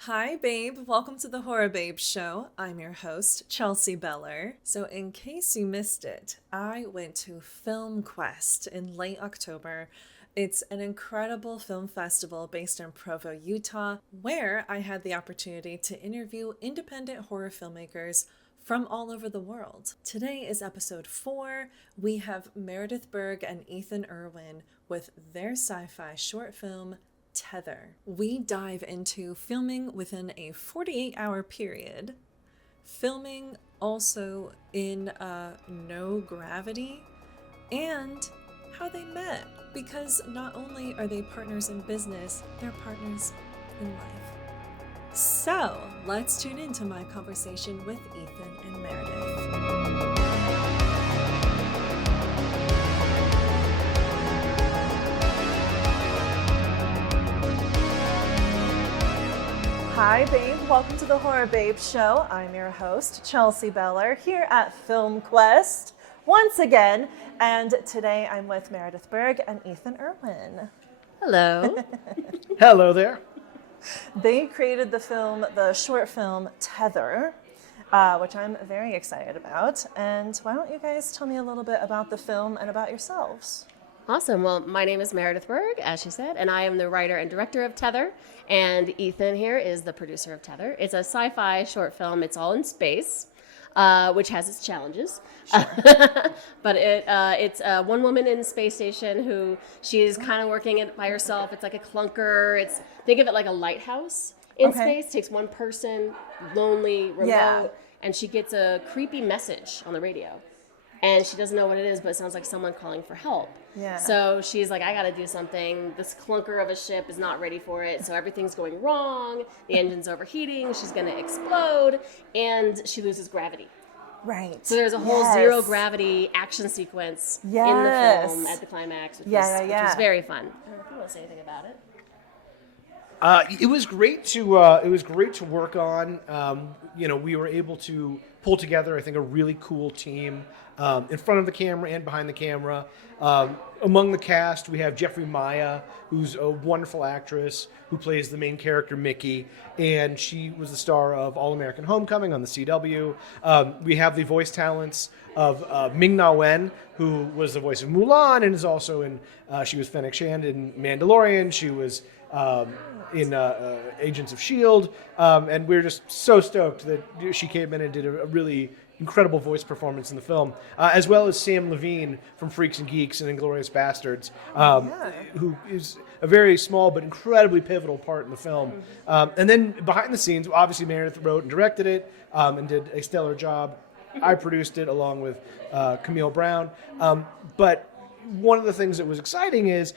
Hi, babe. Welcome to the Horror Babe Show. I'm your host, Chelsea Beller. So, in case you missed it, I went to Film Quest in late October. It's an incredible film festival based in Provo, Utah, where I had the opportunity to interview independent horror filmmakers from all over the world. Today is episode 4. We have Meredith Berg and Ethan Erwin with their sci-fi short film, Tether. We dive into filming within a 48-hour period, filming also in no gravity, and how they met. Because not only are they partners in business, they're partners in life. So let's tune into my conversation with Ethan and Meredith. Hi, babe. Welcome to the Horror Babe Show. I'm your host, Chelsea Beller, here at Film Quest once again. And today I'm with Meredith Berg and Ethan Erwin. Hello. Hello there. They created the short film Tether, which I'm very excited about. And why don't you guys tell me a little bit about the film and about yourselves? Awesome. Well, my name is Meredith Berg, as she said, and I am the writer and director of Tether. And Ethan here is the producer of Tether. It's a sci-fi short film. It's all in space, which has its challenges. Sure. But it's one woman in the space station who she's kind of working it by herself. It's like a clunker. Think of it like a lighthouse in space. Takes one person, lonely, remote, and she gets a creepy message on the radio. And she doesn't know what it is, but it sounds like someone calling for help. Yeah. So she's like, I got to do something. This clunker of a ship is not ready for it. So everything's going wrong. The engine's overheating. She's going to explode. And she loses gravity. Right. So there's a whole zero gravity action sequence in the film at the climax, which was very fun. I don't know if you want to say anything about it. It was great to work on. We were able to pull together, I think, a really cool team in front of the camera and behind the camera. Among the cast, we have Jeffrey Maya, who's a wonderful actress who plays the main character, Mickey, and she was the star of All American Homecoming on the CW. We have the voice talents of Ming-Na Wen, who was the voice of Mulan and is also in, she was Fennec Shand in Mandalorian. She was in Agents of S.H.I.E.L.D., and we're just so stoked that she came in and did a really incredible voice performance in the film, as well as Sam Levine from Freaks and Geeks and Inglourious Bastards, who is a very small but incredibly pivotal part in the film. And then behind the scenes, obviously Meredith wrote and directed it and did a stellar job. I produced it along with Camille Brown. But one of the things that was exciting is,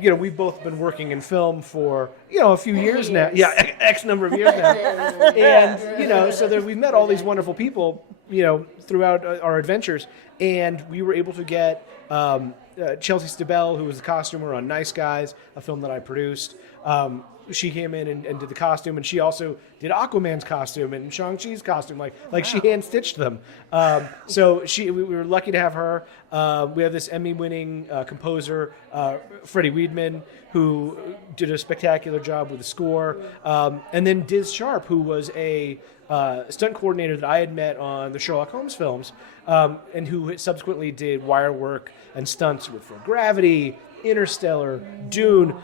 we've both been working in film for, a few years now. Yeah, X number of years now. And, so we've met all these wonderful people, throughout our adventures. And we were able to get Chelsea Stabell, who was the costumer on Nice Guys, a film that I produced. She came in and did the costume, and she also did Aquaman's costume and Shang-Chi's costume. Like she hand-stitched them. So we were lucky to have her. We have this Emmy-winning composer, Freddie Weidman, who did a spectacular job with the score. And then Diz Sharp, who was a stunt coordinator that I had met on the Sherlock Holmes films, and who subsequently did wire work and stunts for Gravity, Interstellar, Dune,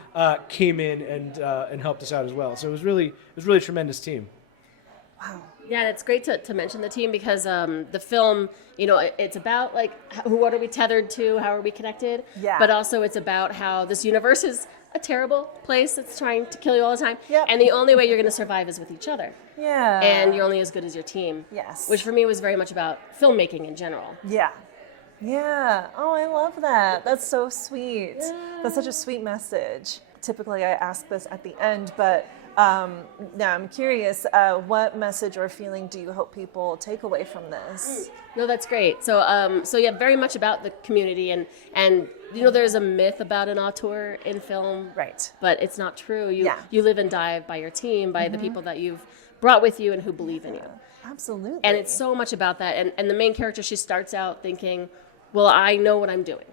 came in and helped us out as well. So it was really a tremendous team. Wow. Yeah, it's great to mention the team because the film, it's about what are we tethered to? How are we connected? Yeah. But also it's about how this universe is a terrible place that's trying to kill you all the time. Yep. And the only way you're going to survive is with each other. Yeah. And you're only as good as your team. Yes. Which for me was very much about filmmaking in general. Yeah. Yeah. Oh, I love that. That's so sweet. Yeah. That's such a sweet message. Typically, I ask this at the end, but now I'm curious, what message or feeling do you hope people take away from this? No, that's great. So yeah, very much about the community and there's a myth about an auteur in film, Right. But it's not true. You live and die by your team, by the people that you've brought with you and who believe in you. Absolutely. And it's so much about that. And the main character, she starts out thinking, well, I know what I'm doing.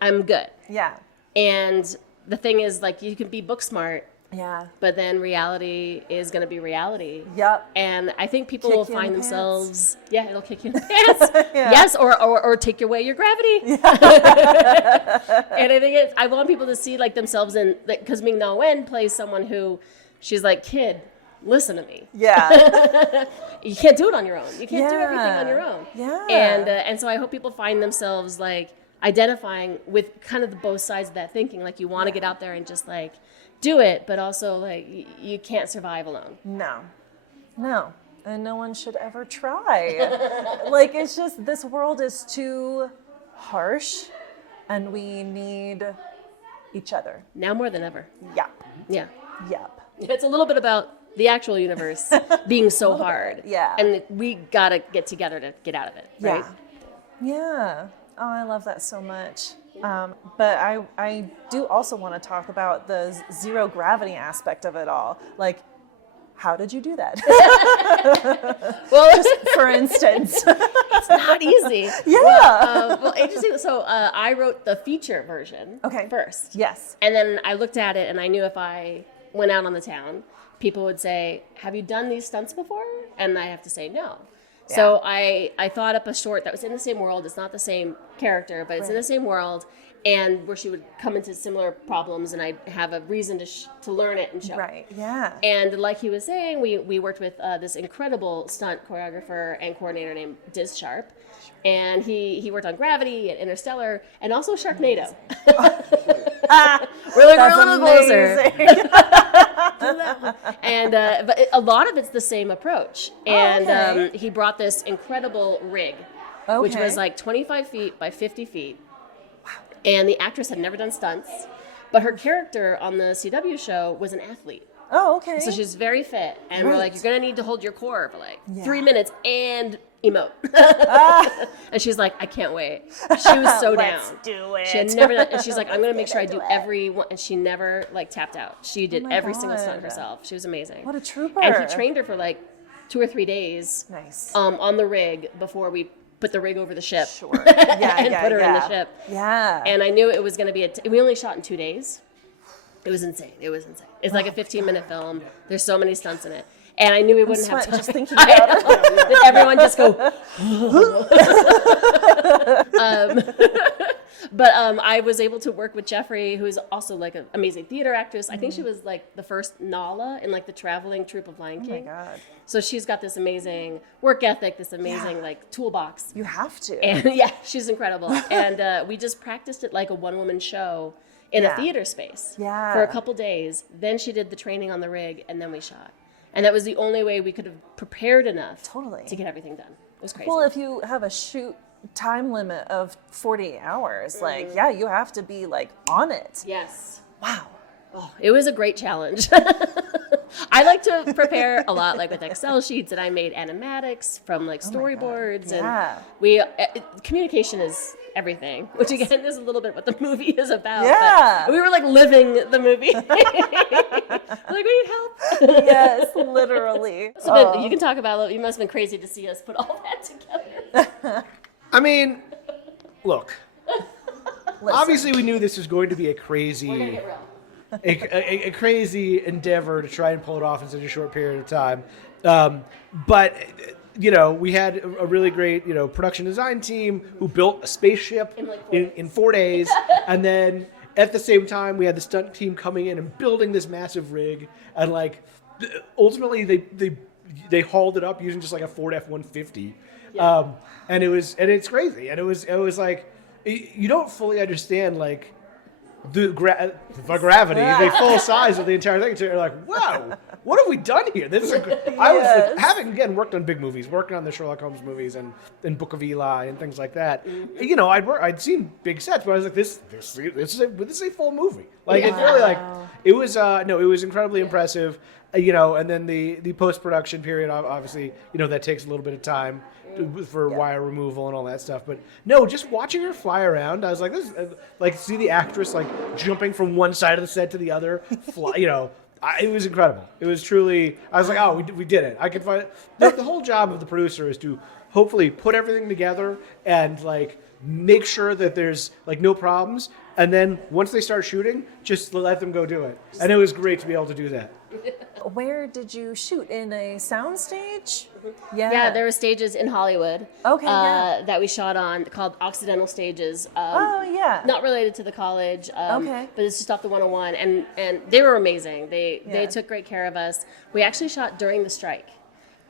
I'm good. Yeah. And the thing is, you can be book smart, Yeah. But then reality is going to be reality. Yep. And I think people Kick will you in find the themselves, it'll kick you in the pants. Yeah. Yes, or take away your gravity. Yeah. And I think I want people to see like themselves in, because Ming Na Wen plays someone who, she's like, kid, listen to me. Yeah. You can't do it on your own. You can't do everything on your own. Yeah. And so I hope people find themselves like identifying with kind of the both sides of that thinking. Like you want to get out there and just like do it, but also like you can't survive alone. No. And no one should ever try. Like, it's just, this world is too harsh and we need each other. Now more than ever. Yep. Yeah. Yep. It's a little bit about the actual universe being so hard. Yeah. And we got to get together to get out of it. Right? Yeah. Oh, I love that so much. But I do also want to talk about the zero gravity aspect of it all. Like, how did you do that? Well, just for instance. It's not easy. Yeah. Well, interesting. So I wrote the feature version first. Yes. And then I looked at it and I knew if I went out on the town, people would say, have you done these stunts before? And I have to say no. Yeah. So I thought up a short that was in the same world. It's not the same character, but it's in the same world. And where she would come into similar problems, and I'd have a reason to learn it and show. Right, yeah. And like he was saying, we worked with this incredible stunt choreographer and coordinator named Diz Sharp. And he worked on Gravity and Interstellar and also Sharknado. We're like, we're a little closer. And but a lot of it's the same approach. And he brought this incredible rig, which was like 25 feet by 50 feet. And the actress had never done stunts, but her character on the CW show was an athlete. Oh, okay. So she's very fit. And we're like, you're going to need to hold your core for like 3 minutes and emote. And she's like, I can't wait. She was so down. Let's do it. She had never done, and she's like, I'm going to make sure I do every one. And she never like tapped out. She did every single stunt herself. She was amazing. What a trooper. And he trained her for like 2 or 3 days. Nice. On the rig before we put the rig over the ship. Sure. Yeah, and put her in the ship. Yeah. And I knew it was going to be we only shot in 2 days. It was insane. It's like a 15-minute film. There's so many stunts in it. And I knew we wouldn't have time. Just thinking about it. Did everyone just go? But I was able to work with Jeffrey, who is also like an amazing theater actress. I think she was like the first Nala in like the traveling troupe of Lion King. Oh my God. So she's got this amazing work ethic, this amazing like toolbox. You have to. And she's incredible. And we just practiced it like a one-woman show in a theater space for a couple days. Then she did the training on the rig, and then we shot. And that was the only way we could have prepared enough to get everything done. It was crazy. Well, if you have a shoot time limit of 48 hours, like, you have to be like on it. Yes. Wow. Oh, it was a great challenge. I like to prepare a lot, like with Excel sheets, and I made animatics from like storyboards, and we communication is everything, which again is a little bit what the movie is about. Yeah, but we were like living the movie. Like, we need help. Yes, literally. So you can talk about it. You must have been crazy to see us put all that together. I mean, look. Obviously, we knew this was going to be a crazy. We're gonna get real. A crazy endeavor to try and pull it off in such a short period of time. But, we had a really great, production design team who built a spaceship in 4 days. And then at the same time, we had the stunt team coming in and building this massive rig. And, ultimately, they hauled it up using just like a Ford F-150. Yeah. And it's crazy. And it was like, you don't fully understand, the gravity, the full size of the entire thing. So you're like, wow, what have we done here? This is I was having again worked on big movies, working on the Sherlock Holmes movies and Book of Eli and things like that. I'd seen big sets, but I was like, this is a full movie. It's really it was it was incredibly impressive. And then the post production period, obviously, that takes a little bit of time for wire removal and all that stuff. But no, just watching her fly around, I was like, this, see the actress jumping from one side of the set to the other, fly, it was incredible. It was truly. I was like, oh, we did it. I could find the whole job of the producer is to hopefully put everything together and make sure that there's no problems, And then once they start shooting, just let them go do it. And it was great to be able to do that. Where did you shoot? In a soundstage? Yeah, there were stages in Hollywood. Okay, that we shot on called Occidental Stages. Not related to the college. Okay. But it's just off the 101, and they were amazing. They took great care of us. We actually shot during the strike,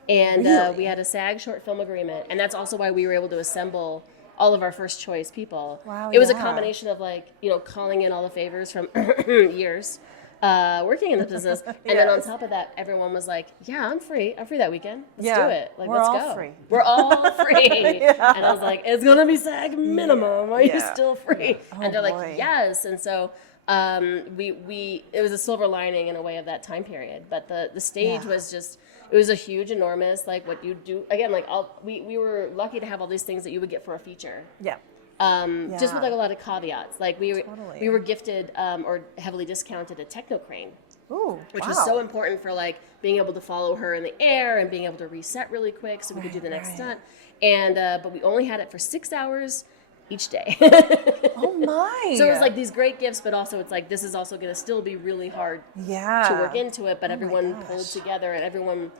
and Really? we had a SAG short film agreement, and that's also why we were able to assemble all of our first choice people. Wow, it was a yeah. combination of calling in all the favors from years. Working in the business, and then on Yes. top of that, everyone was like, "Yeah, I'm free that weekend. Let's Yeah. do it. Like, We're let's all go. free." We're all free." Yeah. And I was like, "It's gonna be SAG minimum. Are you Yeah. still free?" And they're boy. like, "Yes." And so we it was a silver lining in a way of that time period. But the stage Yeah. was just. It was a huge, enormous, like what you do again. Like we were lucky to have all these things that you would get for a feature. Yeah. Just with like a lot of caveats. Like Totally. we were gifted or heavily discounted a techno crane, Ooh, which wow. was so important for like being able to follow her in the air and being able to reset really quick so we could do the next right. stunt. And but we only had it for 6 hours each day. Oh my. So it was like these great gifts, but also it's like this is also going to still be really hard yeah. to work into it. But everyone pulled together, and everyone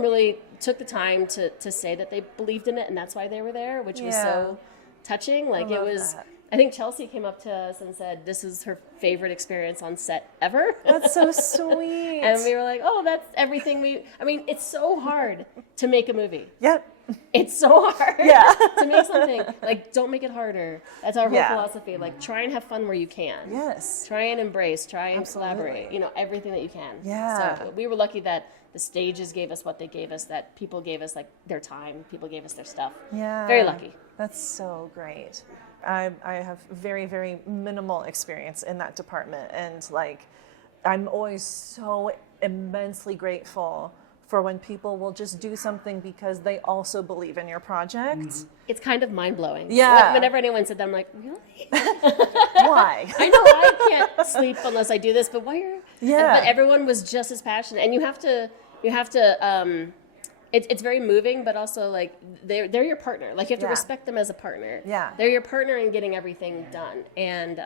really took the time to say that they believed in it, and that's why they were there, which was Yeah. so touching. Like it love was. that. I think Chelsea came up to us and said this is her favorite experience on set ever. That's so sweet. And we were like, oh, that's everything I mean, it's so hard to make a movie. Yep. It's so hard Yeah. to make something. Like, don't make it harder. That's our whole Yeah. philosophy. Like, try and have fun where you can. Yes. Try and embrace, try and Absolutely. collaborate, everything that you can. Yeah. So we were lucky that the stages gave us what they gave us, that people gave us, like, their time, people gave us their stuff. Yeah. Very lucky. That's so great. I have very, very minimal experience in that department. And like, I'm always so immensely grateful for when people will just do something because they also believe in your project. It's kind of mind-blowing. Yeah. Whenever anyone said that, I'm like, really? Why? I know I can't sleep unless I do this, but why are... Yeah. But everyone was just as passionate. And you have to it's very moving, but also like they're your partner. Like you have to Yeah. respect them as a partner. Yeah. They're your partner in getting everything done. And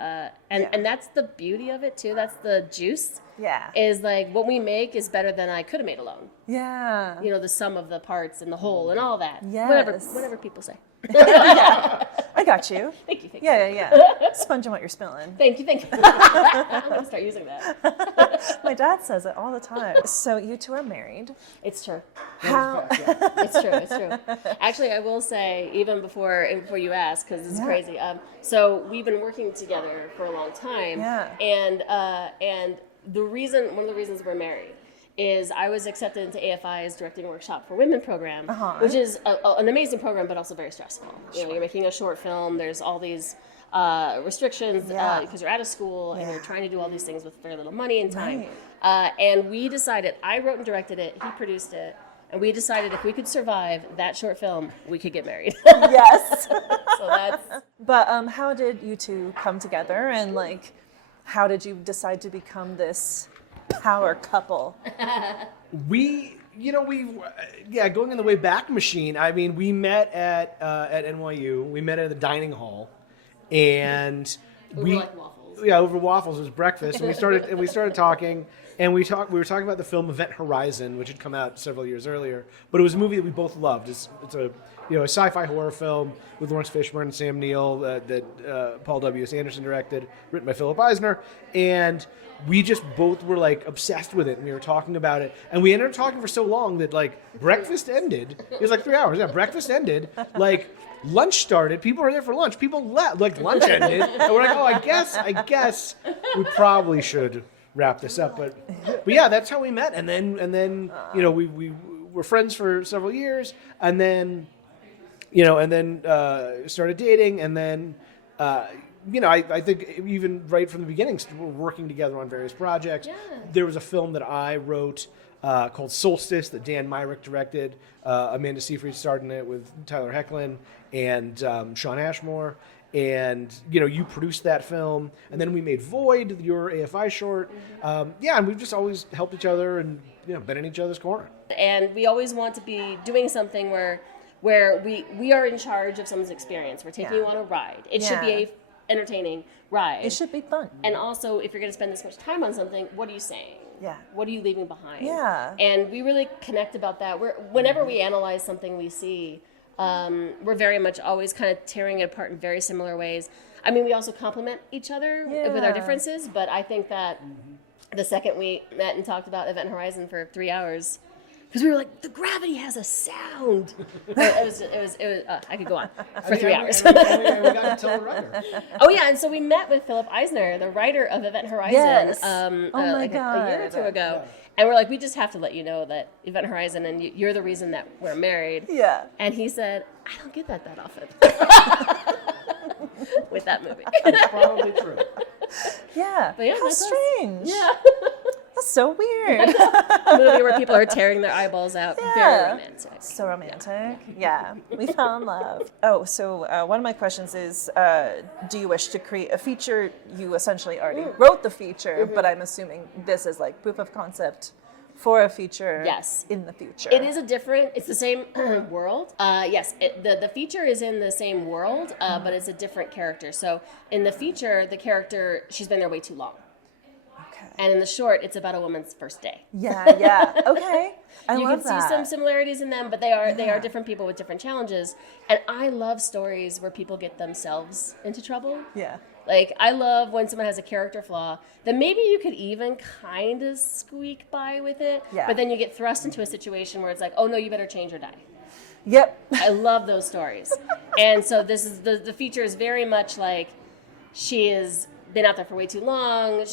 that's the beauty of it too. That's the juice. Yeah. Is like what we make is better than I could have made alone. Yeah. The sum of the parts and the whole and all that. Yes. Whatever people say. I got you. Thank you. Yeah. Sponge on what you're spilling. Thank you. I'm gonna start using that. My dad says it all the time. So you two are married. It's true. How? It's true. Actually, I will say, even before you ask, because it's Yeah. crazy. So we've been working together for a long time. Yeah. And one of the reasons we're married is I was accepted into AFI's Directing Workshop for Women program, which is an amazing program, but also very stressful. You're making a short film. There's all these restrictions because you're out of school and you're trying to do all these things with very little money and time. Right. And we decided, I wrote and directed it, he produced it, and we decided if we could survive that short film, we could get married. Yes. So that's... But how did you two come together, and like, how did you decide to become this power couple? Going in the way back machine. I mean, we met at NYU. We met at the dining hall, and Over like waffles. Yeah, over waffles. It was breakfast, and we started talking. And we were talking about the film Event Horizon, which had come out several years earlier. But it was a movie that we both loved. It's a sci-fi horror film with Lawrence Fishburne and Sam Neill that Paul W.S. Anderson directed, written by Philip Eisner. And we just both were like obsessed with it, and we were talking about it. And we ended up talking for so long that like breakfast ended. It was like 3 hours. Yeah, breakfast ended. Like lunch started. People were there for lunch. People left. Like lunch ended, and we're like, oh, I guess we probably should wrap this up, but yeah, that's how we met, and then we were friends for several years, and then started dating, and then I think even right from the beginning we're working together on various projects. Yeah. There was a film that I wrote called Solstice that Dan Myrick directed. Amanda Seyfried starred in it with Tyler Hoechlin and Sean Ashmore. And you produced that film, and then we made Void, your AFI short. And we've just always helped each other and been in each other's corner. And we always want to be doing something where we are in charge of someone's experience. We're taking you on a ride. It should be entertaining ride. It should be fun. And also, if you're going to spend this much time on something, what are you saying? Yeah. What are you leaving behind? Yeah. And we really connect about that. Whenever we analyze something we see, we're very much always kind of tearing it apart in very similar ways. I mean, we also complement each other with our differences, but I think that the second we met and talked about Event Horizon for 3 hours, because we were like, the gravity has a sound. it was I could go on for 3 hours. And we got to tell the writer. Oh yeah, and so we met with Philip Eisner, the writer of Event Horizon, my God. a year or two ago. And we're like, we just have to let you know that Event Horizon, and you're the reason that we're married. Yeah. And he said, I don't get that often. With that movie. That's probably true. But yeah, how that's us. strange. Yeah. That's so weird. A movie where people are tearing their eyeballs out. Very romantic. So romantic. Yeah. We fell in love. Oh, so one of my questions is, do you wish to create a feature? You essentially already wrote the feature, but I'm assuming this is like proof of concept for a feature in the future. It is it's the same world. Yes, the feature is in the same world, but it's a different character. So in the feature, the character, she's been there way too long. Okay. And in the short, it's about a woman's first day. Yeah. Okay. I You love can see some similarities in them, but they are different people with different challenges. And I love stories where people get themselves into trouble. Yeah. Like, I love when someone has a character flaw that maybe you could even kind of squeak by with it, but then you get thrust into a situation where it's like, oh no, you better change or die. Yep. I love those stories. And so this is the feature is very much like she has been out there for way too long.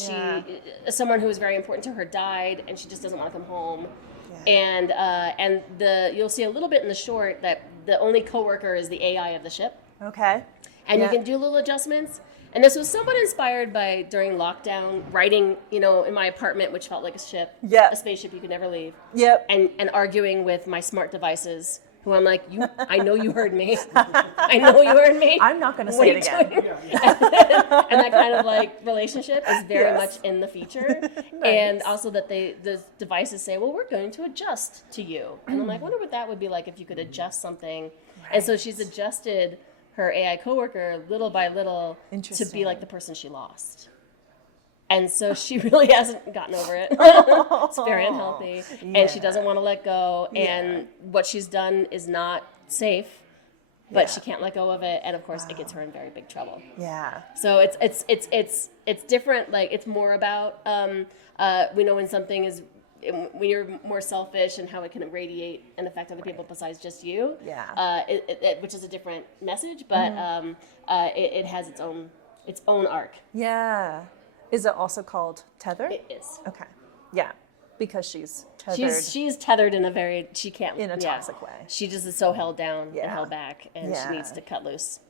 Someone who was very important to her died, and she just doesn't want to come home. Yeah. And you'll see a little bit in the short that the only coworker is the AI of the ship. Okay. And you can do little adjustments. And this was somewhat inspired by, during lockdown, writing, in my apartment, which felt like a ship, a spaceship you could never leave. Yep. And arguing with my smart devices, who I'm like, I know you heard me. I know you heard me. I'm not going to say it again. And that kind of like relationship is very much in the feature. Nice. And also that the devices say, well, we're going to adjust to you. And I'm like, I wonder what that would be like if you could adjust something. Right. And so she's adjusted her AI coworker little by little to be like the person she lost. And so she really hasn't gotten over it. It's very unhealthy. Yeah. And she doesn't want to let go. Yeah. And what she's done is not safe, but she can't let go of it. And of course it gets her in very big trouble. Yeah. So it's different. Like, it's more about, we know when something is, when you're more selfish and how it can radiate and affect other people besides just you. Yeah. Which is a different message, but it has its own arc. Yeah. Is it also called Tethered? It is. Okay. Yeah. Because she's tethered. She's tethered in she can't. In a toxic way. She just is so held down and held back, and she needs to cut loose.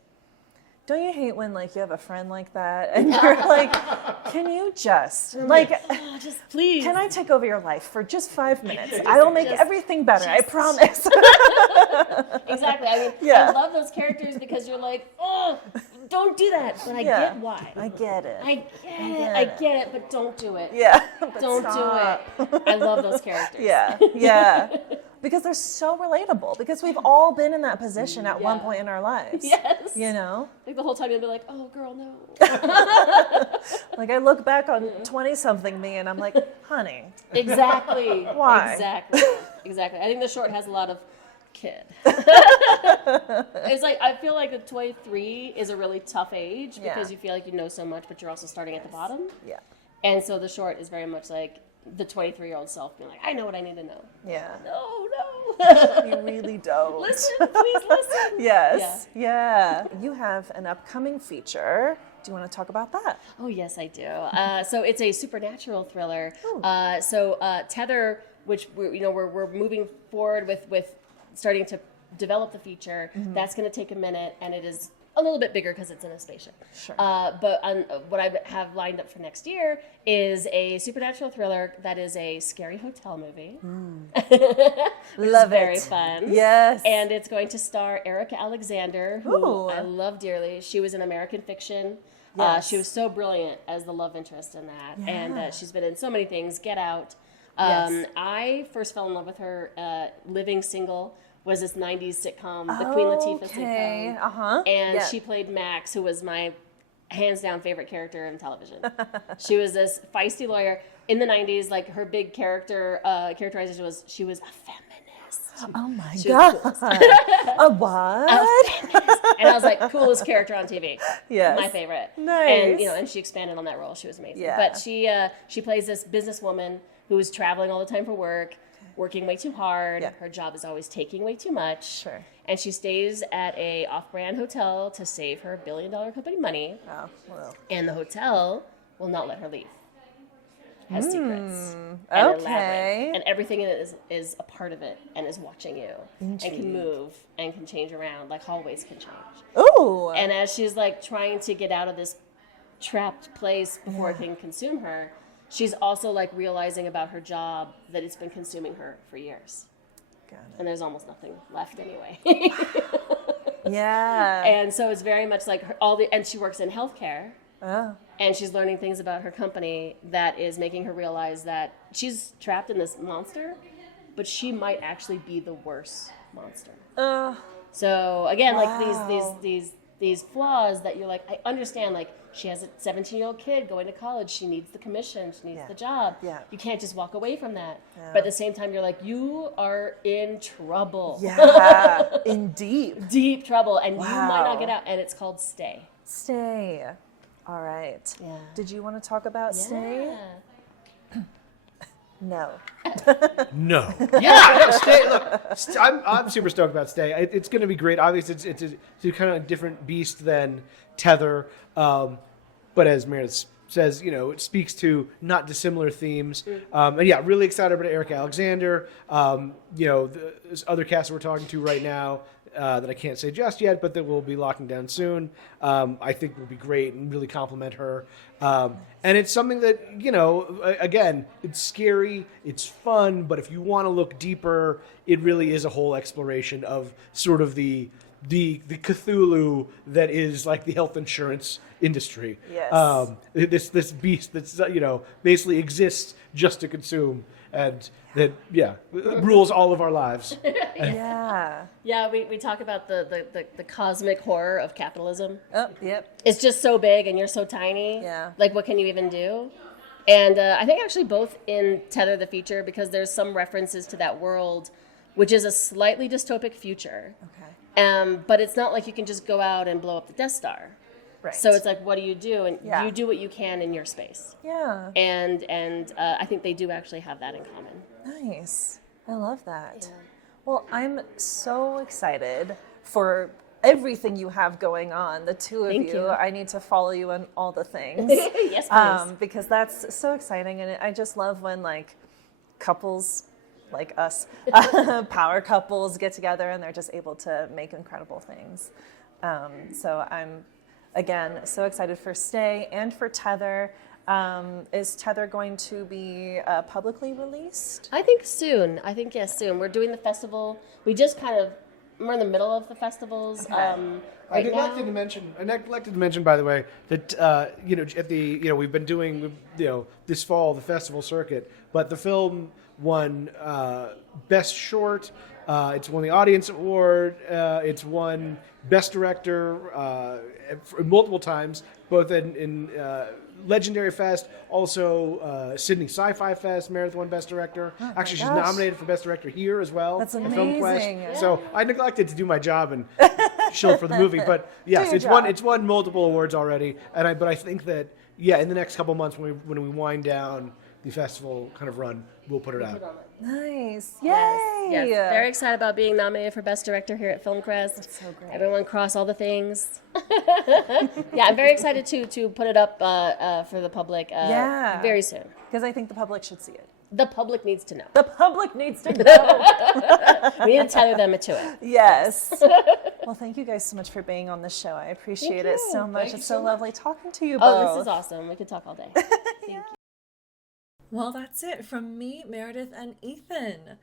Don't you hate when, like, you have a friend like that and you're like, can you just please. Can I take over your life for just 5 minutes? I will make everything better. I promise. Exactly. I mean, I love those characters because you're like, oh, don't do that. But I get why. I get it. I get it, but don't do it. Yeah. Don't do it. I love those characters. Yeah. Because they're so relatable. Because we've all been in that position at one point in our lives. Yes. Like the whole time you'll be like, oh, girl, no. Like, I look back on 20-something me and I'm like, honey. Exactly. Why? Exactly. I think the short has a lot of kid. It's like, I feel like the 23 is a really tough age because you feel like you know so much, but you're also starting at the bottom. Yeah. And so the short is very much like the 23-year-old self being like, I know what I need to know. Yeah. No. You really don't. Listen, please listen. Yes. Yeah. You have an upcoming feature. Do you want to talk about that? Oh, yes, I do. So it's a supernatural thriller. Tether, which we're moving forward with starting to develop the feature. Mm-hmm. That's going to take a minute, and it is a little bit bigger because it's in a spaceship. Sure. But what I have lined up for next year is a supernatural thriller that is a scary hotel movie. Love it. Very fun. Yes. And it's going to star Erica Alexander, who I love dearly. She was in American Fiction. Yes. She was so brilliant as the love interest in that. Yeah. And she's been in so many things. Get Out. I first fell in love with her Living Single. Was this 90s sitcom, the Queen Latifah sitcom. And she played Max, who was my hands down favorite character in television. She was this feisty lawyer in the 90s. Like her big characterization was she was a feminist. Oh my She God. was cool. A what? A feminist. And I was like, coolest character on TV. Yes. My favorite. Nice. And and she expanded on that role. She was amazing. Yeah. But she plays this businesswoman who is traveling all the time for work, working way too hard. Yeah. Her job is always taking way too much. Sure. And she stays at a off-brand hotel to save her $1 billion company money. Oh, well. And the hotel will not let her leave. Has secrets. And okay. a labyrinth. And everything in it is a part of it and is watching you. And can move and can change around. Like hallways can change. Ooh. And as she's like trying to get out of this trapped place before it can consume her, she's also like realizing about her job that it's been consuming her for years. Got it. And there's almost nothing left anyway. Yeah. And so it's very much like and she works in healthcare. Oh. And she's learning things about her company that is making her realize that she's trapped in this monster, but she might actually be the worst monster. So again, Wow. like these flaws that you're like, I understand, like she has a 17-year-old kid going to college, she needs the commission, she needs the job. Yeah. You can't just walk away from that. Yeah. But at the same time, you're like, you are in trouble. Yeah. In deep. Deep trouble, and you might not Wow. get out. And it's called Stay. Stay. All right. Yeah. Did you want to talk about Stay? No. No. Yeah, no, Stay. Look, I'm super stoked about Stay. It's going to be great. Obviously, it's a kind of different beast than Tether, but as Meredith says, it speaks to not dissimilar themes. And yeah, really excited about Eric Alexander. This other cast that we're talking to right now that I can't say just yet, but that we'll be locking down soon. I think will be great and really complement her. And it's something that, again, it's scary, it's fun, but if you want to look deeper, it really is a whole exploration of sort of the Cthulhu that is like the health insurance industry. Yes. This beast that's basically exists just to consume and that rules all of our lives. Yeah. Yeah, we talk about the cosmic horror of capitalism. Oh, yep. It's just so big and you're so tiny. Yeah. Like, what can you even do? And I think actually both in Tether the feature, because there's some references to that world, which is a slightly dystopic future. Okay. But it's not like you can just go out and blow up the Death Star. Right. So it's like, what do you do? And Yeah. you do what you can in your space. Yeah. And I think they do actually have that in common. Nice. I love that. Yeah. Well, I'm so excited for everything you have going on, the two of Thank you. you. I need to follow you on all the things. Yes, please. Because that's so exciting. And I just love when like couples like us, power couples get together and they're just able to make incredible things. So I'm, again, so excited for Stay and for Tether. Is Tether going to be publicly released? I think soon. Yes, soon. We're doing the festival. We're in the middle of the festivals. Okay. I neglected to mention, by the way, that we've been doing this fall the festival circuit, but the film won Best Short. It's won the Audience Award. It's won Best Director multiple times, both in Legendary Fest, also Sydney Sci-Fi Fest. Meredith won Best Director. Oh Actually, she's gosh. nominated for Best Director here as well. That's at Film Quest. amazing. So I neglected to do my job and shill for the movie, but yes, your it's job. won multiple awards already. But I think that in the next couple months when we wind down the festival kind of run, we'll put it out. Nice. Yay. Yes. Very excited about being nominated for Best Director here at FilmQuest. That's so great. Everyone cross all the things. Yeah, I'm very excited to put it up for the public very soon. Because I think the public should see it. The public needs to know. The public needs to know. We need to tether them to it. Yes. Well, thank you guys so much for being on the show. I appreciate it so much. It's so lovely talking to you both. Oh, this is awesome. We could talk all day. Thank you. Well, that's it from me, Meredith, and Ethan.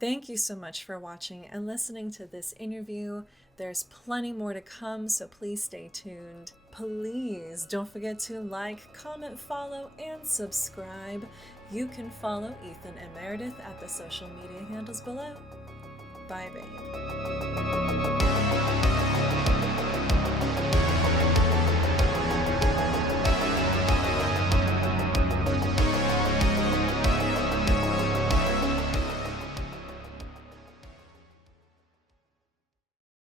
Thank you so much for watching and listening to this interview. There's plenty more to come, so please stay tuned. Please don't forget to like, comment, follow, and subscribe. You can follow Ethan and Meredith at the social media handles below. Bye, babe.